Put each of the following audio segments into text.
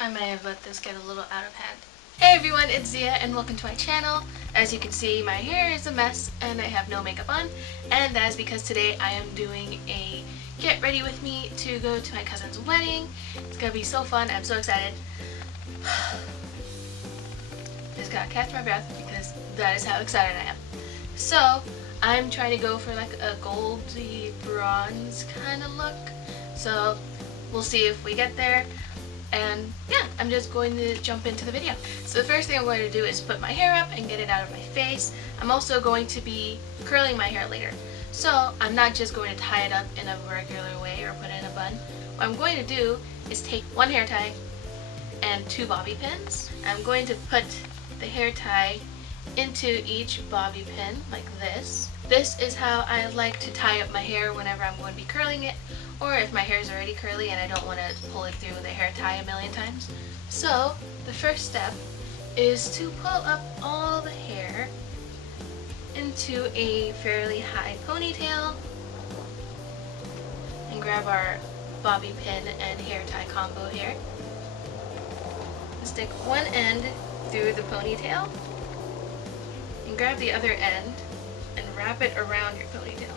I may have let this get a little out of hand. Hey everyone, it's Ziya and welcome to my channel. As you can see, my hair is a mess and I have no makeup on, and that is because today I am doing a get ready with me to go to my cousin's wedding. It's gonna be so fun. I'm so excited. Just gotta catch my breath because that is how excited I am. So I'm trying to go for like a goldy bronze kind of look. So we'll see if we get there. And yeah, I'm just going to jump into the video. So the first thing I'm going to do is put my hair up and get it out of my face. I'm also going to be curling my hair later. So I'm not just going to tie it up in a regular way or put it in a bun. What I'm going to do is take one hair tie and two bobby pins. I'm going to put the hair tie into each bobby pin like this. This is how I like to tie up my hair whenever I'm going to be curling it, or if my hair is already curly and I don't want to pull it through with a hair tie a million times. So the first step is to pull up all the hair into a fairly high ponytail and grab our bobby pin and hair tie combo here. Stick one end through the ponytail and grab the other end and wrap it around your ponytail.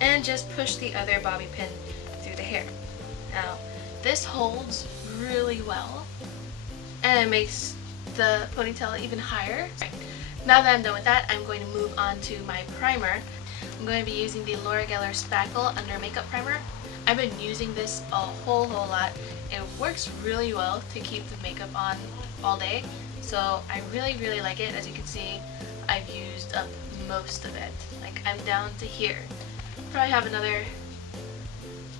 And just push the other bobby pin through the hair. Now, this holds really well and it makes the ponytail even higher. Now that I'm done with that, I'm going to move on to my primer. I'm going to be using the Laura Geller Spackle Under Makeup Primer. I've been using this a whole lot. It works really well to keep the makeup on all day. So I really like it. As you can see, I've used up most of it. Like, I'm down to here. Probably have another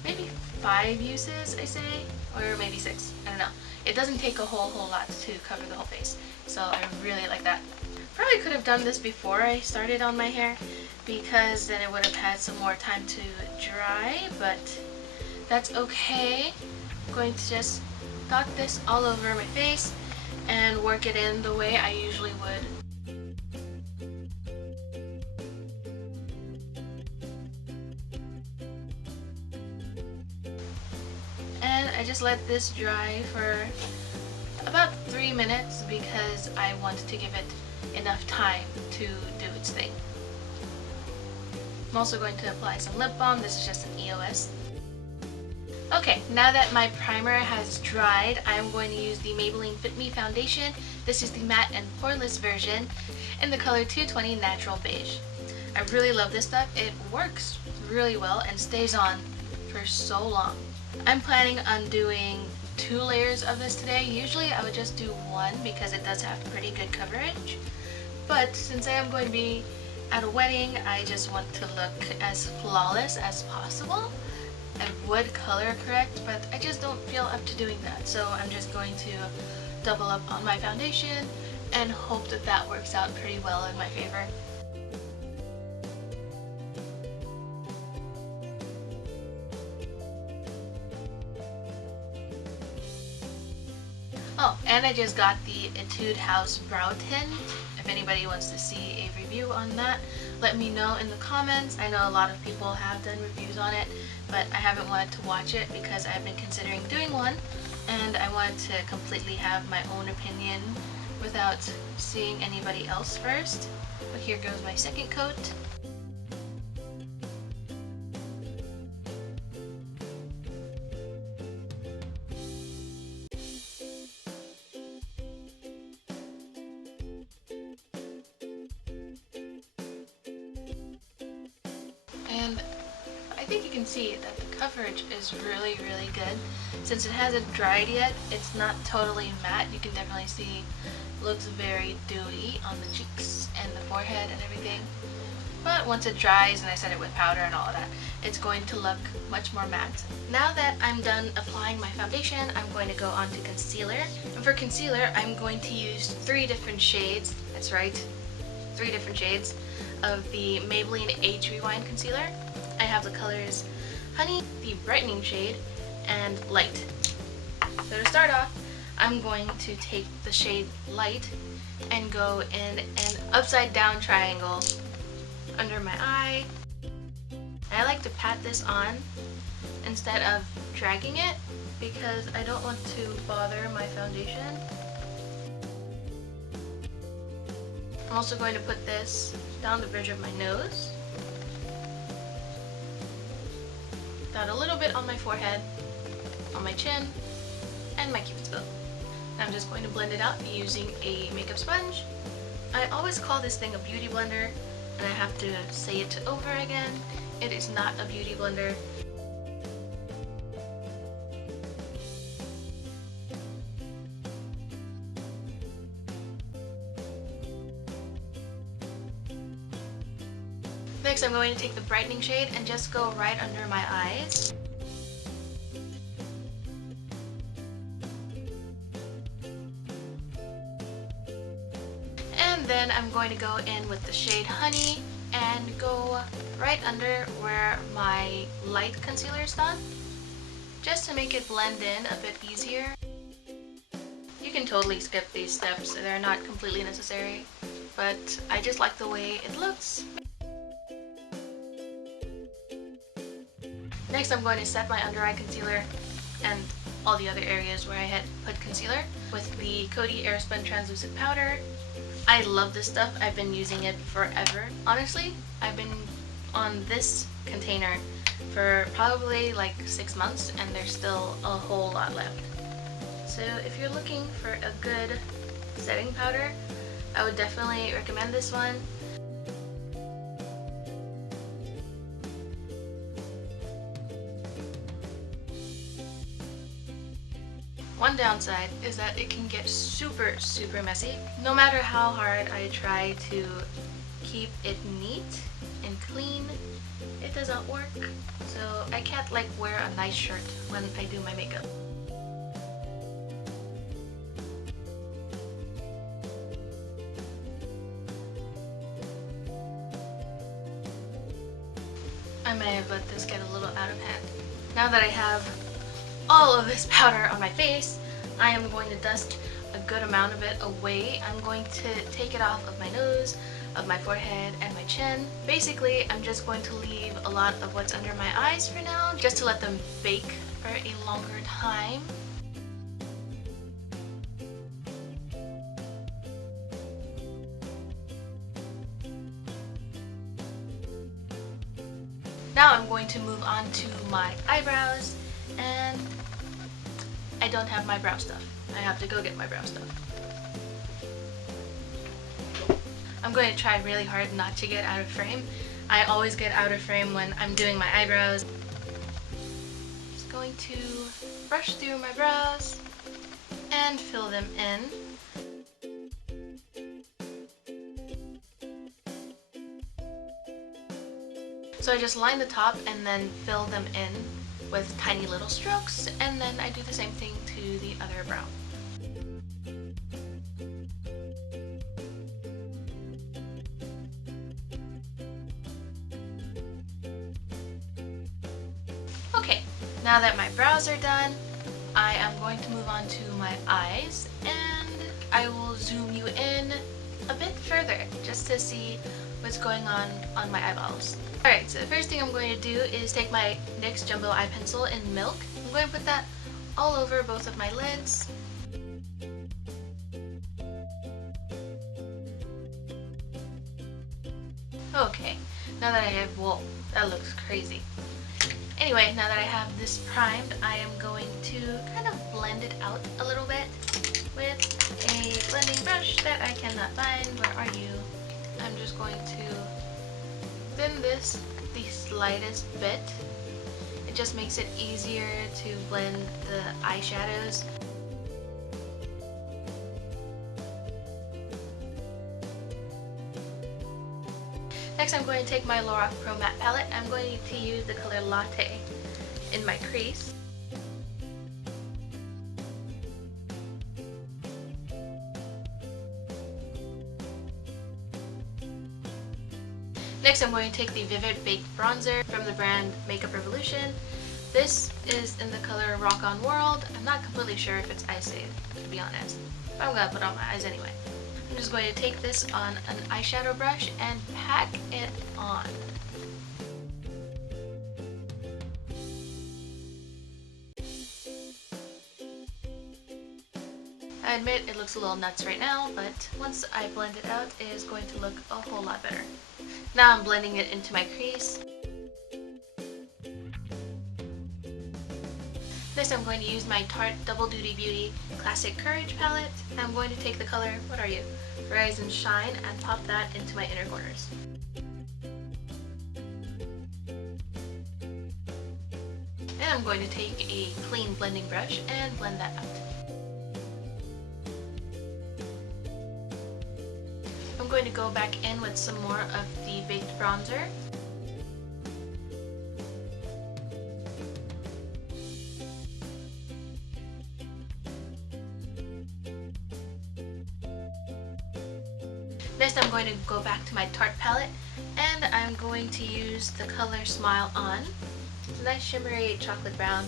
maybe 5 uses, I say, or maybe 6. I don't know. It doesn't take a whole lot to cover the whole face. So I really like that. Probably could have done this before I started on my hair because then it would have had some more time to dry, but that's okay. I'm going to just dot this all over my face and work it in the way I usually would. And I just let this dry for about 3 minutes because I want to give it enough time to do its thing. I'm also going to apply some lip balm. This is just an EOS. Okay, now that my primer has dried, I'm going to use the Maybelline Fit Me foundation. This is the matte and poreless version in the color 220 Natural Beige. I really love this stuff. It works really well and stays on for so long. I'm planning on doing 2 layers of this today. Usually I would just do 1 because it does have pretty good coverage. But since I am going to be at a wedding, I just want to look as flawless as possible. I would color correct, but I just don't feel up to doing that. So I'm just going to double up on my foundation and hope that that works out pretty well in my favor. Oh, and I just got the Etude House Brow Tint. If anybody wants to see a review on that, let me know in the comments. I know a lot of people have done reviews on it, but I haven't wanted to watch it because I've been considering doing one, and I wanted to completely have my own opinion without seeing anybody else first. But here goes my second coat. And I think you can see that the coverage is really good. Since it hasn't dried yet, it's not totally matte. You can definitely see it looks very dewy on the cheeks and the forehead and everything. But once it dries and I set it with powder and all of that, it's going to look much more matte. Now that I'm done applying my foundation, I'm going to go on to concealer. And for concealer, I'm going to use 3 different shades. That's right, 3 different shades of the Maybelline Age Rewind Concealer. I have the colors Honey, the brightening shade, and Light. So to start off, I'm going to take the shade Light and go in an upside down triangle under my eye. I like to pat this on instead of dragging it because I don't want to bother my foundation. I'm also going to put this down the bridge of my nose, down a little bit on my forehead, on my chin, and my cupid's bow. I'm just going to blend it out using a makeup sponge. I always call this thing a beauty blender, and I have to say it over again. It is not a beauty blender. Next, I'm going to take the brightening shade and just go right under my eyes. And then I'm going to go in with the shade Honey and go right under where my light concealer is done, just to make it blend in a bit easier. You can totally skip these steps, they're not completely necessary, but I just like the way it looks. Next, I'm going to set my under eye concealer and all the other areas where I had put concealer with the Coty Airspun Translucent Powder. I love this stuff. I've been using it forever. Honestly, I've been on this container for probably like 6 months and there's still a whole lot left. So if you're looking for a good setting powder, I would definitely recommend this one. One downside is that it can get super messy. No matter how hard I try to keep it neat and clean, it doesn't work. So I can't like wear a nice shirt when I do my makeup. I may have let this get a little out of hand. Now that I have all of this powder on my face, I am going to dust a good amount of it away. I'm going to take it off of my nose, of my forehead, and my chin. Basically, I'm just going to leave a lot of what's under my eyes for now, just to let them bake for a longer time. Now I'm going to move on to my eyebrows, and I don't have my brow stuff. I have to go get my brow stuff. I'm going to try really hard not to get out of frame. I always get out of frame when I'm doing my eyebrows. Just going to brush through my brows and fill them in. So I just line the top and then fill them in with tiny little strokes, and then I do the same thing to the other brow. Okay, now that my brows are done, I am going to move on to my eyes, and I will zoom you in a bit further just to see what's going on my eyeballs. Alright, so the first thing I'm going to do is take my NYX Jumbo Eye Pencil in Milk. I'm going to put that all over both of my lids. Okay, now that I have, whoa, that looks crazy. Anyway, now that I have this primed, I am going to kind of blend it out a little bit with a blending brush that I cannot find. Where are you? I'm just going to thin this the slightest bit. It just makes it easier to blend the eyeshadows. Next, I'm going to take my Lorac Pro Matte palette. I'm going to use the color Latte in my crease. Next, I'm going to take the Vivid Baked Bronzer from the brand Makeup Revolution. This is in the color Rock On World. I'm not completely sure if it's eye safe, to be honest, but I'm going to put it on my eyes anyway. I'm just going to take this on an eyeshadow brush and pack it on. I admit it looks a little nuts right now, but once I blend it out, it is going to look a whole lot better. Now I'm blending it into my crease. Next I'm going to use my Tarte Double Duty Beauty Classic Courage palette. I'm going to take the color, what are you? Rise and Shine, and pop that into my inner corners. And I'm going to take a clean blending brush and blend that out. I'm going to go back in with some more of the baked bronzer. Next I'm going to go back to my Tarte palette and I'm going to use the color Smile On. It's a nice shimmery chocolate brown,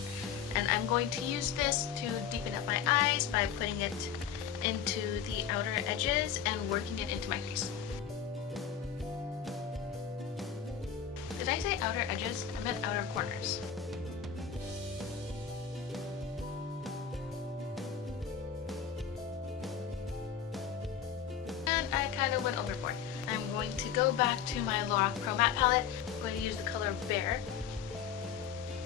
and I'm going to use this to deepen up my eyes by putting it into the outer edges and working it into my crease. Did I say outer edges? I meant outer corners. And I kind of went overboard. I'm going to go back to my Lorac Pro Matte palette. I'm going to use the color Bear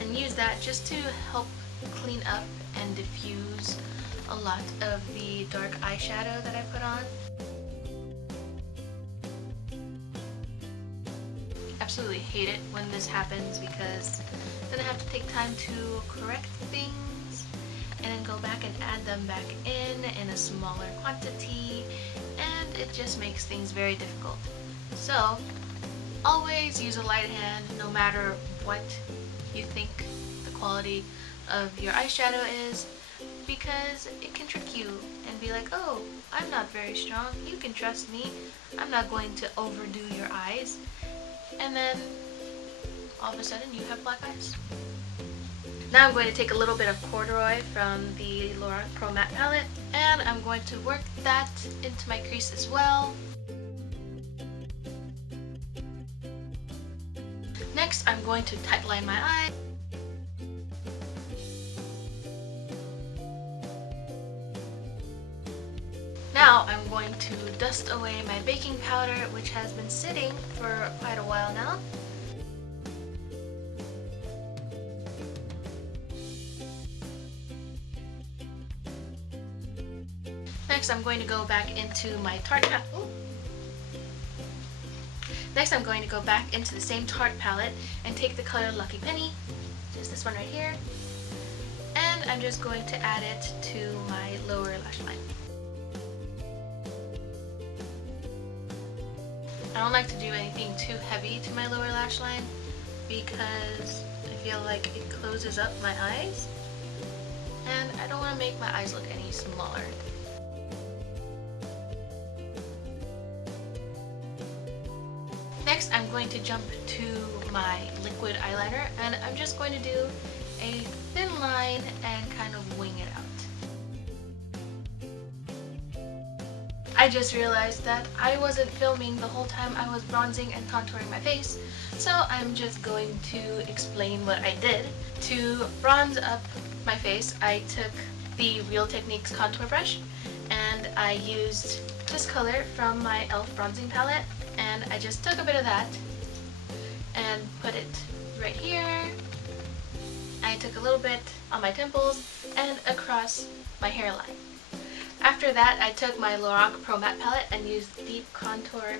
and use that just to help clean up and diffuse a lot of the dark eyeshadow that I put on. Absolutely hate it when this happens because then I have to take time to correct things and then go back and add them back in a smaller quantity, and it just makes things very difficult. So always use a light hand no matter what you think the quality of your eyeshadow is, because it can trick you and be like, oh, I'm not very strong, you can trust me, I'm not going to overdo your eyes, and then all of a sudden you have black eyes. Now I'm going to take a little bit of corduroy from the Lorac Pro Matte palette and I'm going to work that into my crease as well. Next, I'm going to tightline my eye. Now I'm going to dust away my baking powder, which has been sitting for quite a while now. Next, I'm going to go back into my Tarte palette. Next, I'm going to go back into the same Tarte palette and take the color Lucky Penny, which is this one right here, and I'm just going to add it to my lower lash line. I don't like to do anything too heavy to my lower lash line because I feel like it closes up my eyes, and I don't want to make my eyes look any smaller. Next, I'm going to jump to my liquid eyeliner and I'm just going to do a thin line and kind of wing it out. I just realized that I wasn't filming the whole time I was bronzing and contouring my face, so I'm just going to explain what I did. To bronze up my face, I took the Real Techniques contour brush and I used this color from my e.l.f. bronzing palette, and I just took a bit of that and put it right here. I took a little bit on my temples and across my hairline. After that, I took my Lorac Pro Matte palette and used Deep Contour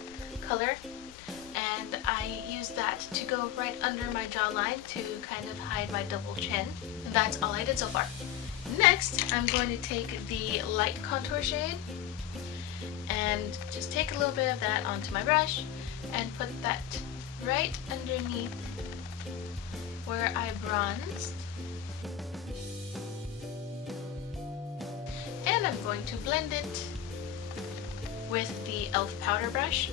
color, and I used that to go right under my jawline to kind of hide my double chin. And that's all I did so far. Next, I'm going to take the light contour shade and just take a little bit of that onto my brush and put that right underneath where I bronzed. And I'm going to blend it with the e.l.f. powder brush.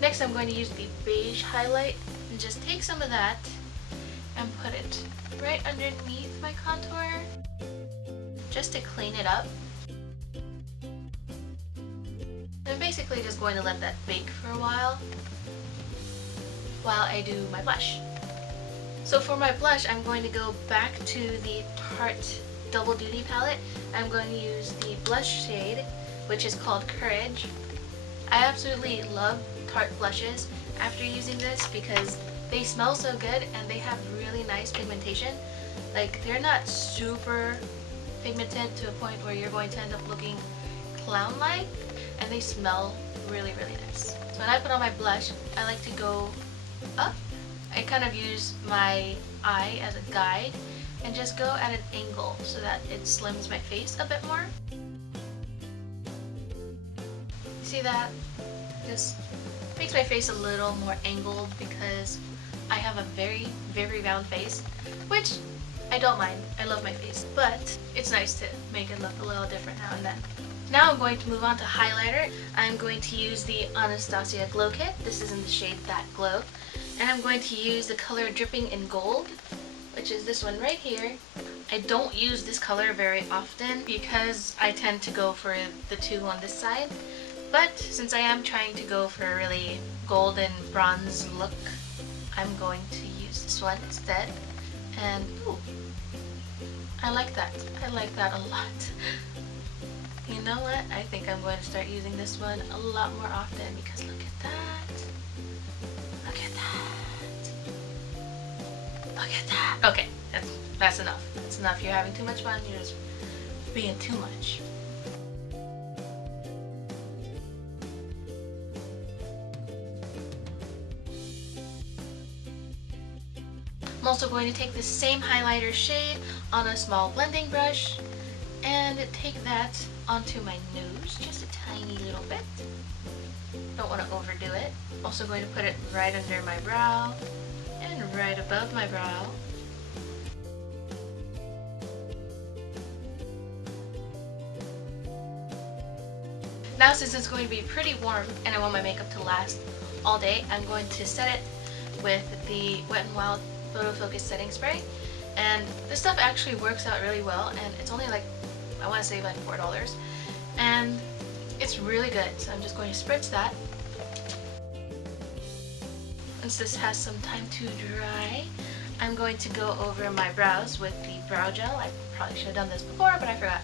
Next, I'm going to use the beige highlight and just take some of that and put it right underneath my contour just to clean it up. I'm basically just going to let that bake for a while I do my blush. So for my blush, I'm going to go back to the Tarte Double Duty palette. I'm going to use the blush shade, which is called Courage. I absolutely love Tarte blushes after using this because they smell so good and they have really nice pigmentation. Like, they're not super pigmented to a point where you're going to end up looking clown-like, and they smell really, really nice. So when I put on my blush, I like to go up. I kind of use my eye as a guide and just go at an angle so that it slims my face a bit more. See that? Just makes my face a little more angled because I have a very, very round face, which I don't mind. I love my face, but it's nice to make it look a little different now and then. Now I'm going to move on to highlighter. I'm going to use the Anastasia Glow Kit. This is in the shade That Glow. And I'm going to use the color Dripping in Gold, which is this one right here. I don't use this color very often because I tend to go for the two on this side. But since I am trying to go for a really golden bronze look, I'm going to use this one instead. And ooh, I like that. I like that a lot. You know what? I think I'm going to start using this one a lot more often because look at that. Look at that. Look at that. Okay, that's enough. That's enough. You're having too much fun. You're just being too much. I'm also going to take the same highlighter shade on a small blending brush and take that onto my nose, just a tiny little bit. Don't want to overdo it. Also going to put it right under my brow and right above my brow. Now since it's going to be pretty warm and I want my makeup to last all day, I'm going to set it with the Wet n Wild Photo Focus Setting Spray. And this stuff actually works out really well, and it's only like, I want to say like $4. And it's really good, so I'm just going to spritz that. Once this has some time to dry, I'm going to go over my brows with the brow gel. I probably should have done this before, but I forgot.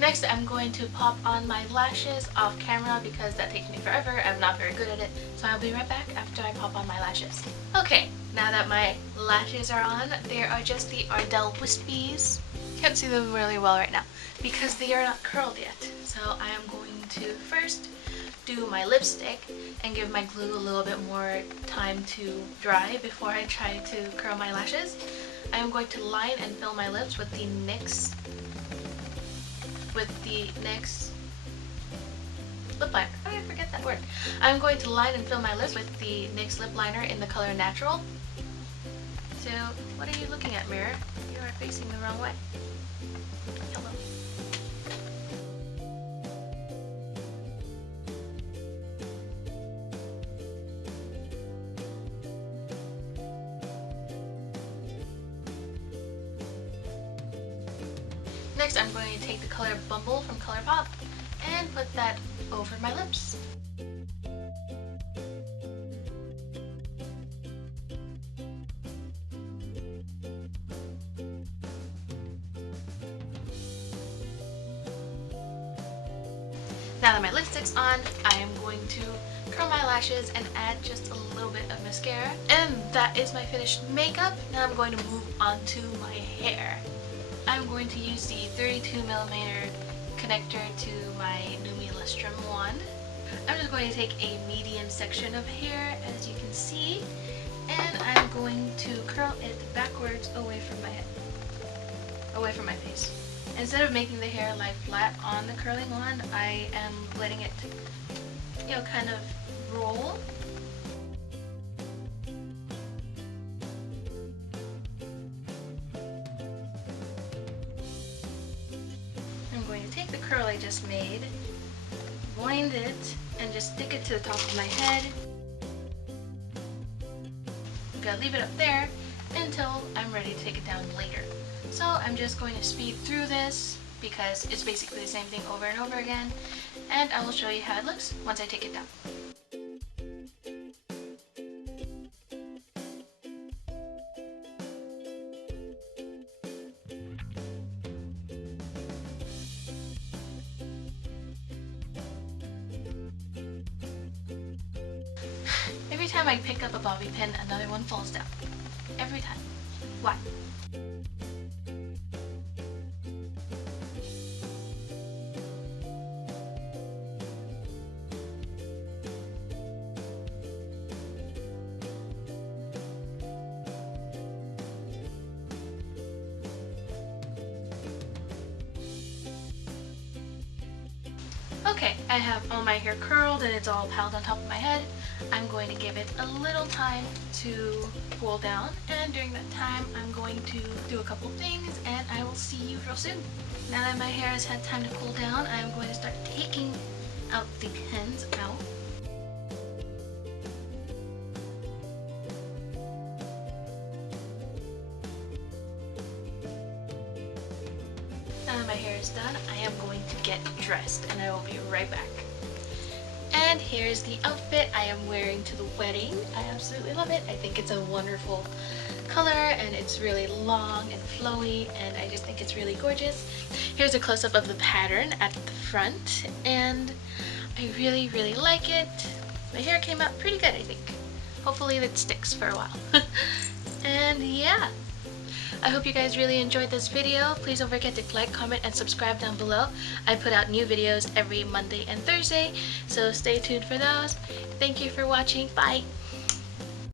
Next, I'm going to pop on my lashes off camera because that takes me forever. I'm not very good at it, so I'll be right back after I pop on my lashes. Okay, now that my lashes are on, they are just the Ardell Wispies. Can't see them really well right now because they are not curled yet. So I am going to first do my lipstick and give my glue a little bit more time to dry before I try to curl my lashes. I am going to line and fill my lips with the NYX lip liner. How did I forget that word? I'm going to line and fill my lips with the NYX lip liner in the color Natural. So, what are you looking at, mirror? You are facing the wrong way. Hello. Next, I'm going to take the color Bumble from ColourPop and put that over my lips. Now that my lipstick's on, I am going to curl my lashes and add just a little bit of mascara. And that is my finished makeup. Now I'm going to move on to my hair. I'm going to use the 32mm connector to my Numi Lustrum wand. I'm just going to take a medium section of hair, as you can see, and I'm going to curl it backwards away from my head, away from my face. Instead of making the hair lie flat on the curling wand, I am letting it, kind of roll. I'm going to take the curl I just made, wind it, and just stick it to the top of my head. I'm going to leave it up there until I'm ready to take it down later. So I'm just going to speed through this because it's basically the same thing over and over again, and I will show you how it looks once I take it down. Every time I pick up a bobby pin, another one falls down. Every time. Why? Okay, I have all my hair curled and it's all piled on top of my head. I'm going to give it a little time to cool down, and during that time I'm going to do a couple things and I will see you real soon. Now that my hair has had time to cool down, I'm going to start taking out the pins out. Now that my hair is done, I am going to get dressed and I will be right back. And here's the outfit I am wearing to the wedding. I absolutely love it. I think it's a wonderful color and it's really long and flowy and I just think it's really gorgeous. Here's a close-up of the pattern at the front and I really like it. My hair came out pretty good, I think. Hopefully it sticks for a while. And yeah. I hope you guys really enjoyed this video. Please don't forget to like, comment, and subscribe down below. I put out new videos every Monday and Thursday, so stay tuned for those. Thank you for watching. Bye!